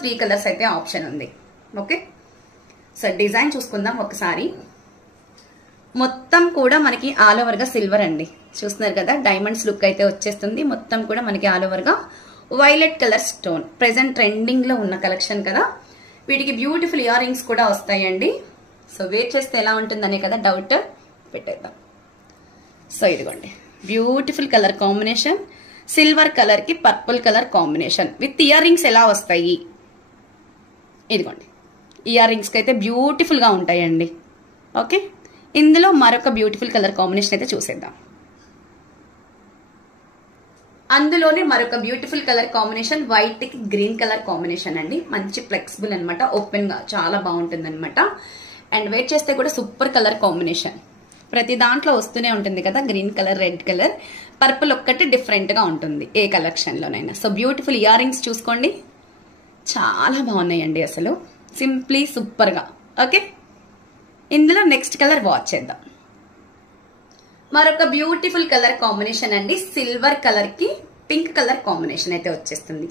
3 colours అయితే option ఉంది. Okay, so design చూసుకుందాం ఒకసారి. మొత్తం కూడా మనకి ఆల్ ఓవర్ గా సిల్వర్ అండి. చూస్తున్నారు కదా, డైమండ్స్ లుక్ అయితే వచ్చేస్తుంది. మొత్తం కూడా మనకి ఆల్ ఓవర్ గా violet colour stone, present trending లో ఉన్న కలెక్షన్ కదా. వీటికి బ్యూటిఫుల్ ఇయర్ రింగ్స్ కూడా వస్తాయండి. సో వేర్ చేస్తే ఎలా ఉంటుందనే కదా డౌట్, పెట్టేద్దాం. సో ఇదిగోండి, beautiful colour combination, silver colour కి purple colour combination with earrings ఎలా వస్తాయి. ఇదిగోండి, ఇయర్ రింగ్స్ కి అయితే బ్యూటిఫుల్ గా ఉంటాయండి. ఓకే, ఇందులో మరొక బ్యూటిఫుల్ కలర్ కాంబినేషన్ అయితే చూసేద్దాం. అందులోనే మరొక బ్యూటిఫుల్ కలర్ కాంబినేషన్ వైట్ కి గ్రీన్ కలర్ కాంబినేషన్ అండి. మంచి ఫ్లెక్సిబుల్ అనమాట, ఓపెన్ గా చాలా బాగుంటుంది అనమాట. అండ్ వెయిట్ చేస్తే కూడా సూపర్ కలర్ కాంబినేషన్. ప్రతి దాంట్లో వస్తూనే ఉంటుంది కదా, green colour, red colour, purple ఒక్కటి డిఫరెంట్ గా ఉంటుంది ఏ కలెక్షన్ లోనైనా. సో బ్యూటిఫుల్ ఇయర్ రింగ్స్ చూసుకోండి, చాలా బాగున్నాయండి అసలు, సింప్లీ సూపర్ గా. ఓకే, ఇందులో నెక్స్ట్ కలర్ వాచ్ చేద్దాం. మరొక బ్యూటిఫుల్ కలర్ కాంబినేషన్ అండి, సిల్వర్ కలర్ కి పింక్ కలర్ కాంబినేషన్ అయితే వచ్చేస్తుంది.